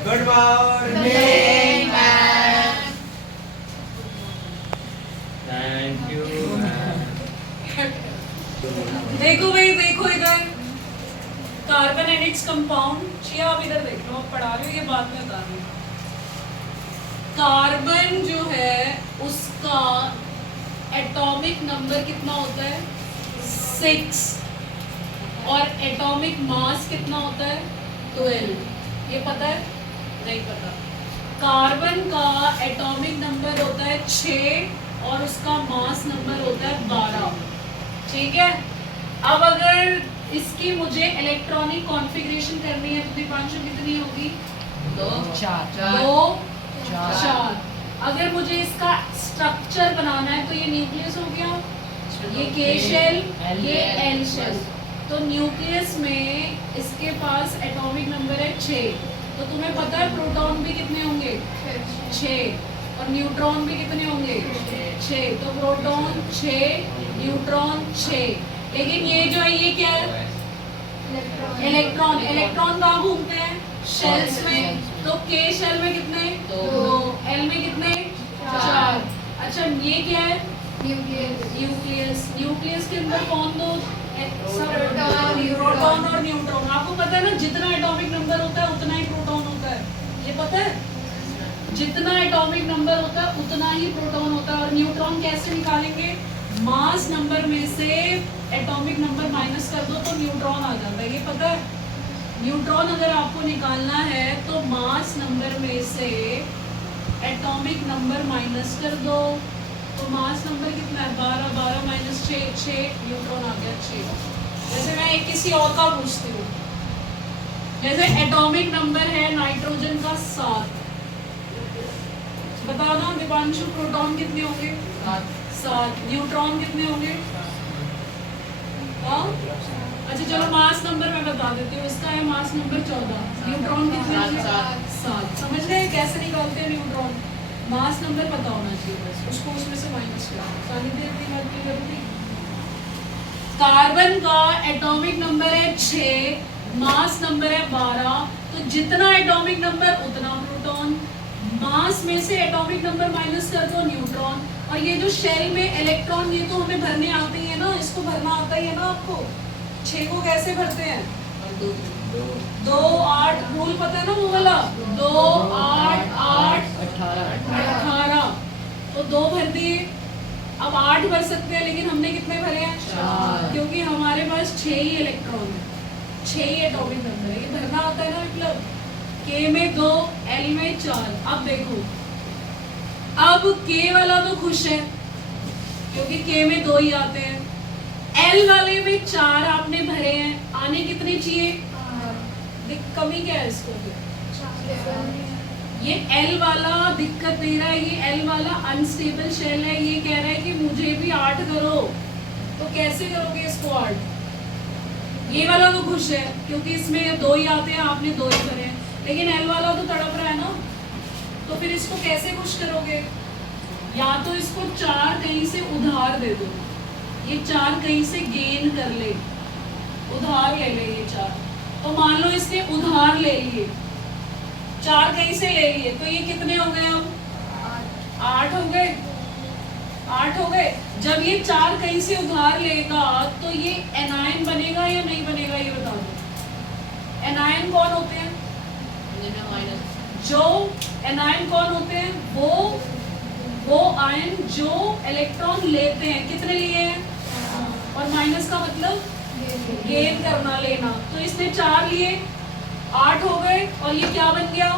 Good morning ma'am. Thank you ma'am. देखो भाई, देखो इधर कार्बन एनिक्स कंपाउंड। चिया आप इधर देख लो, आप पढ़ा रहे हो, ये बाद में बता रही हूँ। कार्बन जो है उसका एटॉमिक नंबर कितना होता है? 6। और एटॉमिक मास कितना होता है? 12। ये पता है? नहीं पता। कार्बन का एटॉमिक नंबर होता है 6 और उसका मास नंबर होता है 12। ठीक है। अब अगर इसकी मुझे इलेक्ट्रॉनिक कॉन्फ़िगरेशन करनी है तो दीपांशु कितनी होगी? 2 4। अगर मुझे इसका स्ट्रक्चर बनाना है तो ये न्यूक्लियस हो गया, ये के शेल, ये एल शेल। तो न्यूक्लियस में इसके पास एटॉमिक नंबर है 6। तो तुम्हें पता है प्रोटॉन भी कितने होंगे? 6। और न्यूट्रॉन भी कितने होंगे? 6। तो प्रोटॉन 6, न्यूट्रॉन 6। लेकिन ये जो है ये क्या है? इलेक्ट्रॉन। इलेक्ट्रॉन कहाँ घूमते हैं? शेल्स में। तो के शेल में कितने? 2। एल में कितने? 4। अच्छा, ये क्या है? न्यूक्लियस। न्यूक्लियस के अंदर कौन दो? प्रोटॉन और न्यूट्रॉन। आपको पता है ना, जितना एटॉमिक नंबर होता है उतना ही प्रोटॉन होता है। ये पता है? जितना एटॉमिक नंबर होता है उतना ही प्रोटॉन होता है। और न्यूट्रॉन कैसे निकालेंगे? मास नंबर में से एटॉमिक नंबर माइनस कर दो तो न्यूट्रॉन आ जाता है। ये पता है? न्यूट्रॉन अगर आपको निकालना है तो मास नंबर में से एटॉमिक नंबर माइनस कर दो। तो मास नंबर कितना है? 12। 12 माइनस 6, न्यूट्रॉन आ गया 6। जैसे मैं एक किसी और का पूछती हूँ, जैसे एटॉमिक नंबर है नाइट्रोजन का 7। बताओ ना दीपांशु, प्रोटॉन कितने होंगे? 7। न्यूट्रॉन कितने होंगे? हाँ? अच्छा चलो, मास नंबर मैं बता देती हूँ। इसका है मास नंबर 14। न्यूट्रॉन कितने होंगे? 7। समझ गए कैसे निकालते हैं न्यूट्रॉन? मास नंबर पता होना चाहिए, बस उसको उसमें से माइनस करो। बात की जरूरत नहीं। कार्बन का एटॉमिक नंबर है 6, मास नंबर है 12। तो जितना एटॉमिक नंबर उतना प्रोटॉन। मास में से एटॉमिक नंबर माइनस कर दो, न्यूट्रॉन। और ये जो शेल में इलेक्ट्रॉन, ये तो हमें भरने आते ही है ना, इसको भरना आता ही है ना आपको। 6 को कैसे भरते हैं? 2 8 रूल पता है ना वो वाला? 2 8 8 18। तो 2 भर दिए। अब 8 भर सकते हैं, लेकिन हमने कितने भरे हैं? 4। क्योंकि हमारे पास 6 ही इलेक्ट्रॉन है, 6 ही एटॉमिक नंबर है। ये भरना आता है ना, मतलब के में 2, एल में 4। अब देखो, अब के वाला तो खुश है क्योंकि के में 2 ही आते हैं। एल वाले में 4 आपने भरे हैं, आने कितने चाहिए? कमी क्या है इसको? ये एल वाला दिक्कत दे रहा है, ये एल वाला अनस्टेबल शेल है। ये कह रहा है कि मुझे भी 8 करो। तो कैसे करोगे इसको 8? ये वाला तो खुश है क्योंकि इसमें 2 ही आते हैं, आपने 2 ही भरे हैं। लेकिन एल वाला तो तड़प रहा है ना, तो फिर इसको कैसे खुश करोगे? या तो इसको 4 कहीं से उधार दे दो, ये 4 कहीं से गेन कर ले, उधार ले ले ये 4। तो मान लो इसने उधार ले लिए, 4 कहीं से ले लिए, तो ये कितने हो गए? अब 8 हो गए। 8 हो गए। जब ये 4 कहीं से उधार लेगा तो ये एनायन बनेगा या नहीं बनेगा, ये बता दो। एनायन कौन होते हैं? जो एनायन कौन होते हैं? वो आयन जो इलेक्ट्रॉन लेते हैं। कितने लिए हैं? और माइनस का मतलब गेन करना, लेना। तो इसने 4 लिए, 8 हो गए। और ये क्या बन गया?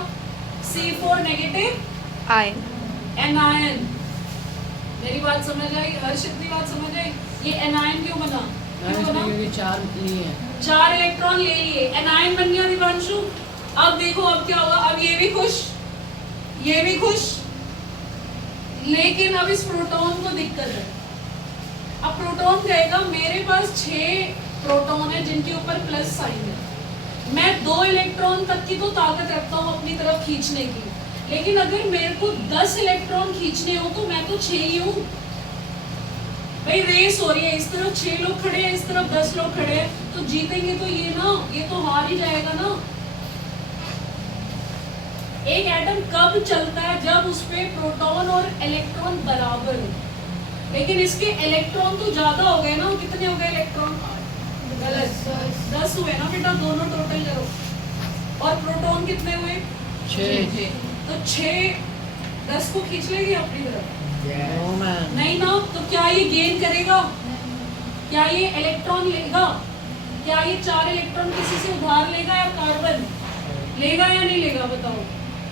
C4 negative ion, anion. मेरी बात समझ आई? हर्षित की बात समझ आई? ये एनायन क्यों बना? 4 इलेक्ट्रॉन ले लिए, एनायन बन गया दीपांशु। अब देखो अब क्या होगा? अब ये भी खुश, ये भी खुश, लेकिन अब इस प्रोटॉन को दिक्कत है। अब प्रोटॉन कहेगा मेरे पास 6 प्रोटॉन है जिनके ऊपर प्लस साइन है, मैं 2 इलेक्ट्रॉन तक की तो ताकत रखता हूँ अपनी तरफ खींचने की, लेकिन अगर मेरे को 10 इलेक्ट्रॉन खींचने हो तो मैं तो 6 ही हूँ। भाई रेस हो रही है, इस तरफ 6 लोग खड़े हैं, इस तरफ 10 लोग खड़े हैं, तो जीतेंगे तो ये ना, ये तो हार ही जाएगा ना। एक एटम कब चलता है? जब उस पे प्रोटॉन और इलेक्ट्रॉन बराबर हो। लेकिन इसके इलेक्ट्रॉन तो ज्यादा हो गए ना, कितने हो गए इलेक्ट्रॉन? गलत, 10 हुए ना बेटा, दोनों टोटल करो। और प्रोटॉन कितने हुए? 6। तो 6 10 को खींच लेगी अपनी तरफ? नहीं ना। तो क्या ये गेन करेगा? क्या ये इलेक्ट्रॉन लेगा? क्या ये 4 इलेक्ट्रॉन किसी से उधार लेगा या कार्बन लेगा या नहीं लेगा? बताओ।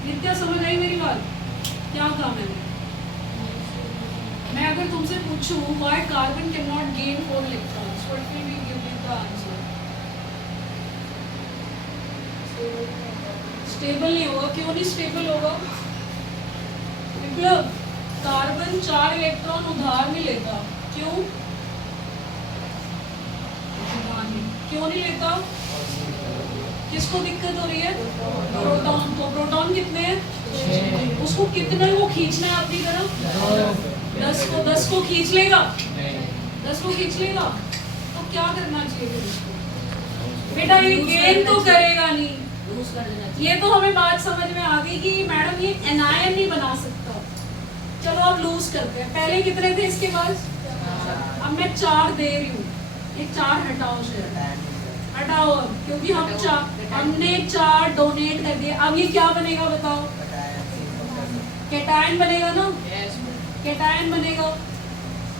नित्या समझ आई मेरी बात? क्या कहा मैंने? मैं अगर तुमसे पूछूं why carbon can not gain 4 electrons, what will you give me the answer? Stable नहीं होगा। क्यों नहीं स्टेबल होगा? मतलब कार्बन 4 इलेक्ट्रॉन उधार नहीं लेता। क्यों? क्यों नहीं लेता? किसको दिक्कत हो रही है? प्रोटॉन को। प्रोटॉन कितने हैं? उसको कितने को खींचना है अपनी तरफ? 10 को खींच लेगा? 10 को खींच लेगा। तो क्या करना चाहिए फिर उसको? बेटा ये गेन तो करेगा नहीं। ये तो हमें बात समझ में आ गई कि मैडम ये एनायन नहीं बना सकता। चलो अब लूज करते हैं। पहले कितने थे इसके पास? अब मैं 4 दे रही हूँ। ये 4 हटाओ से, हटाओ अब, क्योंकि हमने 4 डोनेट कर दिए। अब ये क्या बनेगा बताओ? कैटायन बनेगा ना? कैटायन बनेगा।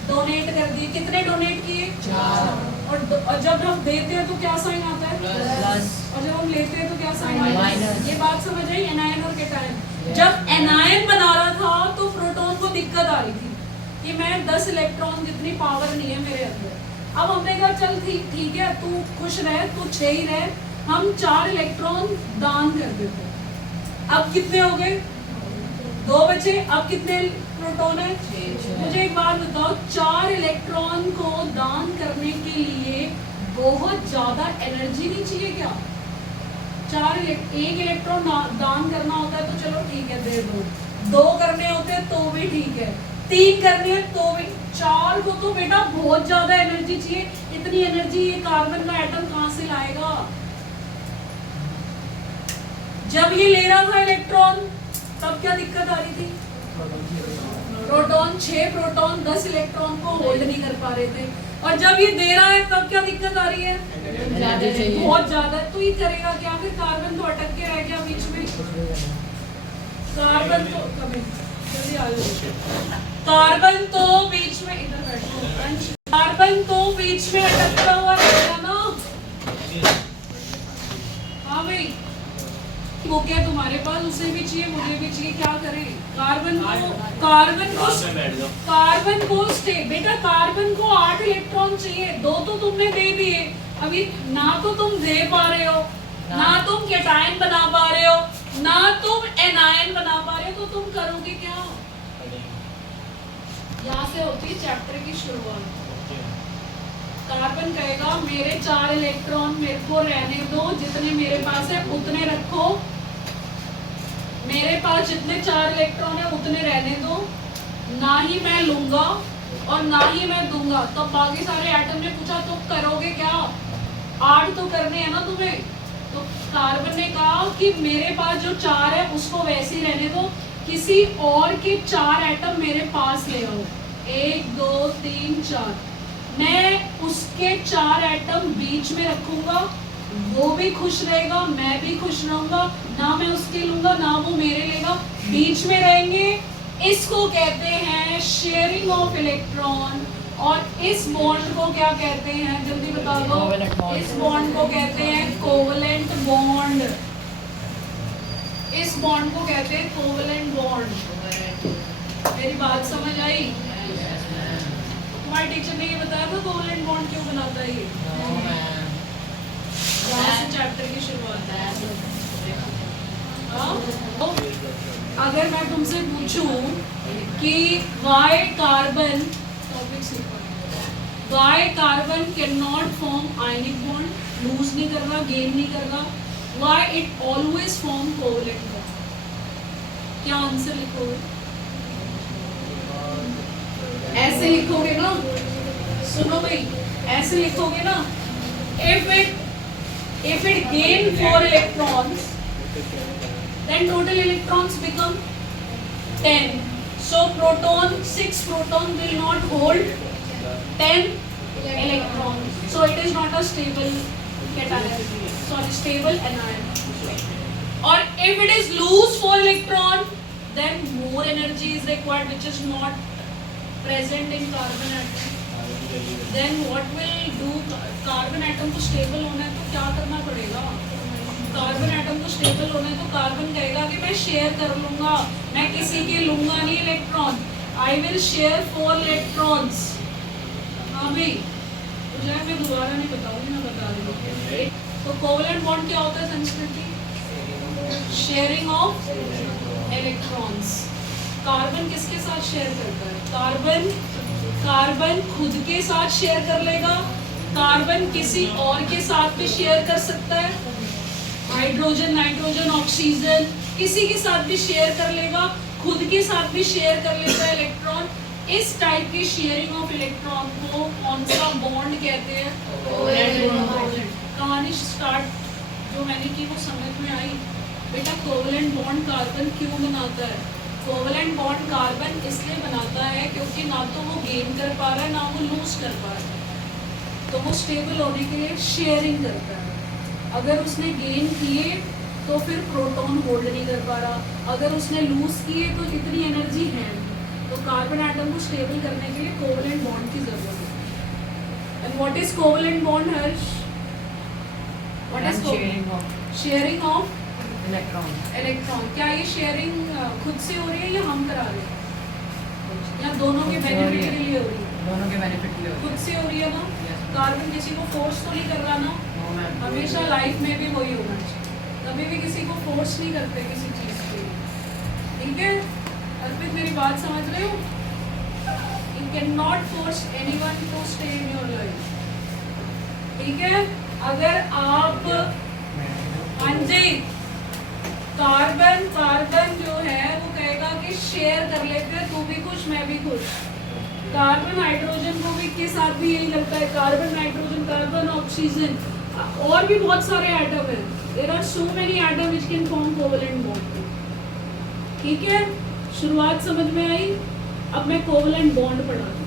डोनेट कर दिए। कितने डोनेट किए? 4। और जब हम देते हैं तो क्या साइन आता है? प्लस। और जब हम लेते हैं तो क्या साइन आता है? माइनस। ये बात समझ आई? एनायन और कैटायन। जब एनायन बना रहा था तो प्रोटॉन को दिक्कत आ रही थी कि मैं 10 इलेक्ट्रॉन जितनी पावर नहीं है मेरे अंदर। अब हमने कहा चल ठीक है, तू खुश रह, तू 6 ही रह, हम 4 इलेक्ट्रॉन दान कर देते हैं। अब कितने हो गए? 2 बचे। अब कितने प्रोटॉन है? 6। मुझे एक बात बताओ, 4 इलेक्ट्रॉन को दान करने के लिए बहुत ज्यादा एनर्जी नहीं चाहिए क्या? 1 इलेक्ट्रॉन दान करना होता है तो चलो ठीक है दे दो, 2 करने होते हैं तो भी ठीक है, 3 करने हैं तो भी, 4 को तो बेटा बहुत ज्यादा एनर्जी चाहिए। इतनी एनर्जी ये कार्बन का एटम कहां से लाएगा? जब ये ले रहा था इलेक्ट्रॉन तब क्या दिक्कत आ रही थी? प्रोटॉन 6 प्रोटॉन 10 इलेक्ट्रॉन को होल्ड नहीं कर पा रहे थे। और जब ये दे रहा है तब क्या दिक्कत आ रही है? बहुत ज्यादा। तो ये करेगा क्या फिर? कार्बन तो अटक के रह गया बीच में। कार्बन तो जल्दी आ जाओ। कार्बन तो बीच में, इधर बैठो। कार्बन तो बीच में अटकता हुआ रहेगा ना? हाँ भाई, वो क्या तुम्हारे पास उसे भी चाहिए मुझे भी चाहिए, क्या करें? कार्बन को बेटा कार्बन को 8 इलेक्ट्रॉन चाहिए, 2 तो तुमने दे दिए। अभी ना तो तुम दे पा रहे हो, ना तुम कैटायन बना पा रहे हो, ना तुम एनायन बना पा रहे हो, तो तुम करोगे क्या? यहाँ से होती है चैप्टर की शुरुआत। कार्बन कहेगा मेरे 4 इलेक्ट्रॉन मेरे को रहने दो, जितने मेरे पास है उतने रखो, मेरे पास जितने 4 इलेक्ट्रॉन है उतने रहने दो, ना ही मैं लूंगा और ना ही मैं दूंगा। तो बाकी सारे एटम ने पूछा तो करोगे क्या? 8 तो करने हैं ना तुम्हें। तो कार्बन ने कहा कि मेरे पास जो 4 है उसको वैसे ही रहने दो, किसी और के 4 एटम मेरे पास ले आओ। 1 2 3 4, मैं उसके 4 एटम बीच में रखूंगा, वो भी खुश रहेगा, मैं भी खुश रहूंगा, ना मैं उसके लूंगा ना वो मेरे लेगा, बीच में रहेंगे। इसको कहते हैं शेयरिंग ऑफ इलेक्ट्रॉन। और इस बॉन्ड को क्या कहते हैं? जल्दी बता दो। इस बॉन्ड को कहते हैं कोवलेंट बॉन्ड। इस बॉन्ड को कहते हैं कोवलेंट बॉन्ड। मेरी बात समझ आई? तुम्हारे टीचर ने ये बताया था कोवलेंट बॉन्ड क्यों बनाता है ये? चैप्टर की शुरुआत है। अगर मैं तुमसे पूछूं कि why carbon can not form ionic bond, lose नहीं कर रहा, गेन नहीं कर रहा, why it always form covalent bond, क्या आंसर लिखोगे? ऐसे लिखोगे ना? सुनो भाई, ऐसे लिखोगे ना? if it gain 4 electrons, then total electrons become 10. So proton, 6 proton will not hold 10 electrons. So it is not a stable cation. Sorry, stable anion. Or if it is loose 4 electron, then more energy is required, which is not present in carbon atom. Then what will do? Carbon atom को stable होना है तो क्या करना पड़ेगा? Carbon atom को stable होना है तो कार्बन कहेगा कि मैं शेयर कर लूंगा, मैं किसी के लूंगा नहीं electron, I will share 4 electrons. हाँ भाई, मुझे मैं दोबारा नहीं बताऊंगी, मैं बता रही हूँ. तो कोवलेंट बॉन्ड क्या होता है संस्कृति? Sharing of electrons. कार्बन किसके साथ शेयर करता है? कार्बन खुद के साथ शेयर कर लेगा, कार्बन किसी और के साथ भी शेयर कर सकता है, हाइड्रोजन, नाइट्रोजन, ऑक्सीजन किसी के साथ भी शेयर कर लेगा, खुद के साथ भी शेयर कर लेता है इलेक्ट्रॉन. इस टाइप की शेयरिंग ऑफ इलेक्ट्रॉन को कौन सा बॉन्ड कहते हैं? कहानी स्टार्ट जो मैंने की वो समझ में आई? बेटा कोवलेंट बॉन्ड कार्बन क्यों बनाता है? कोवलेंट बॉन्ड कार्बन इसलिए बनाता है क्योंकि ना तो वो गेन कर पा रहा है ना वो लूज कर पा रहा है, तो वो स्टेबल होने के लिए शेयरिंग करता है. अगर उसने गेन किए तो फिर प्रोटॉन होल्ड नहीं कर पा रहा, अगर उसने लूज किए तो इतनी एनर्जी है, तो कार्बन एटम को स्टेबल करने के लिए कोवलेंट बॉन्ड की जरूरत है. And what is covalent bond, Harsh? What is sharing of electron. क्या ये शेयरिंग खुद से हो रही है या हम करा रहे हैं, या दोनों के बेनिफिट के लिए हो रही है? दोनों के बेनिफिट के लिए खुद से हो रही है ना. कार्बन किसी को फोर्स तो नहीं कर रहा ना. हमेशा लाइफ में भी वही होना चाहिए, कभी भी किसी को फोर्स नहीं करते किसी चीज के लिए. ठीक है अर्पित, मेरी बात समझ रहे हो? You can not force anyone to stay in your life. ठीक है, अगर आप अंजित कार्बन जो है वो कहेगा कि शेयर कर लेते हैं, तू भी खुश मैं भी खुश. कार्बन हाइड्रोजन को भी के साथ भी यही लगता है, कार्बन नाइट्रोजन, कार्बन ऑक्सीजन, और भी बहुत सारे एटम है. There are so many atom which can form covalent bond. ठीक है, शुरुआत समझ में आई. अब मैं कोवलेंट बॉन्ड पढ़ाती हूँ.